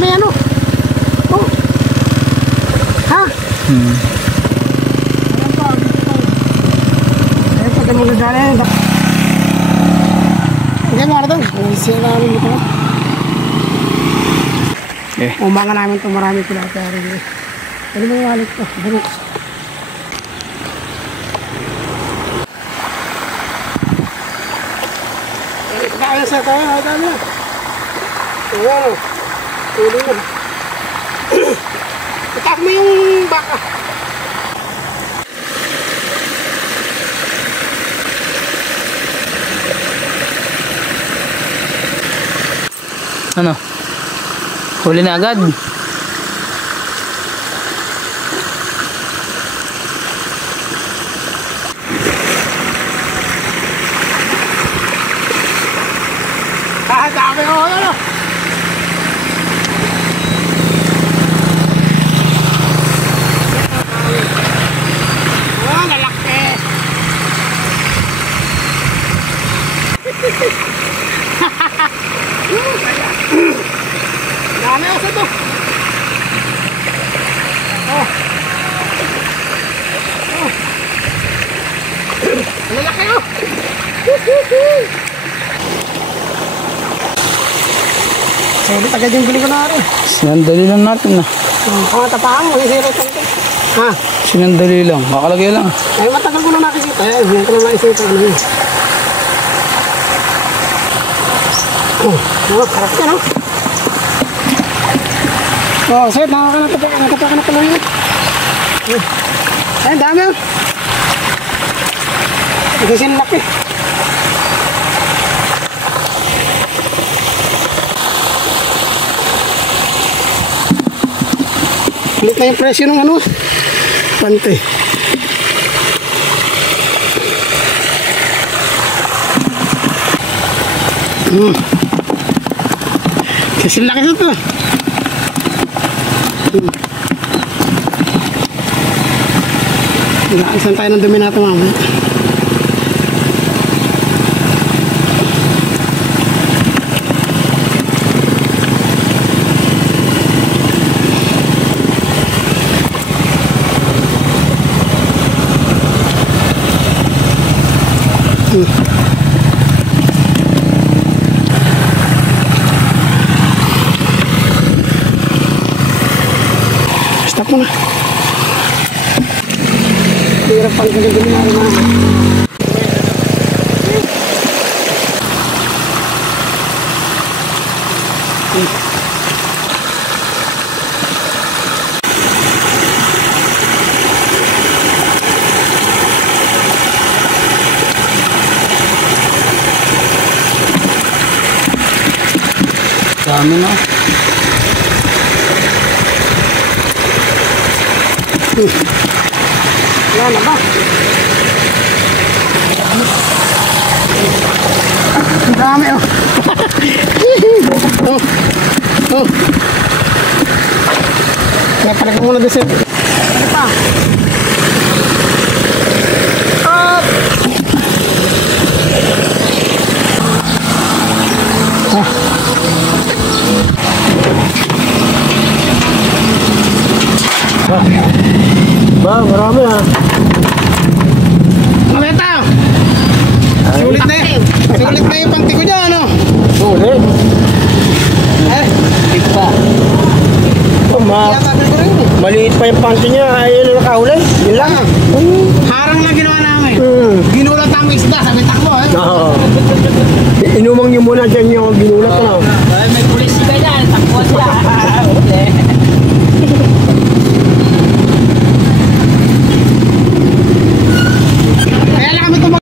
dami ano. Oh. Ha? Ayan pa, dami na dyan. Hindi mo ano doon. Siya namin ito. Umangan namin ito. Marami pinaka rin. Ano mo yung walit ko? Balik. Kaya sa tayo, ito na. Ayan o. Tuloy na. Itak mo yung baka. Ano? Huli na agad. Dami o, ano? Oh, lalaki. Dami o sa to. Oh. Oh. Lalaki o. Sulit agad yung bili ko na rin. Sinandali lang natin na. Tapaan mo, zero something. Ha? Sinandali lang. Kakalagay lang. Ay, matagal ko na nakikita. Ay, hindi ko na naisita. Ano yun? Oh, harap ka, no? Oh, sir, nakapaka na pala yun. Ay, dami yun. Ito sinlaki. Ulit na yung presyo ng ano, pante. Kasi laki sa ito. Isan tayo ng dumi natin mamaya. Stop mo na. Hirap pang gagawin na rin naman. Dami na. Wala na ba? Ang dami oh. Oh. Napalagay ko muna dito. Ano pa? Up! Ba, marami ha. Mabeta! Sulit na yun. Sulit na yung panty ko dyan, ano? Sulit. Dito pa. Maliit pa yung panty niya. Ayaw na nakahuli. Yun lang. Harang lang ginawa namin. Ginulat ang isda. Sabi takbo eh. Oo. Inumang niyo muna dyan yung ginulat. May pulis ka dyan. Takbo siya.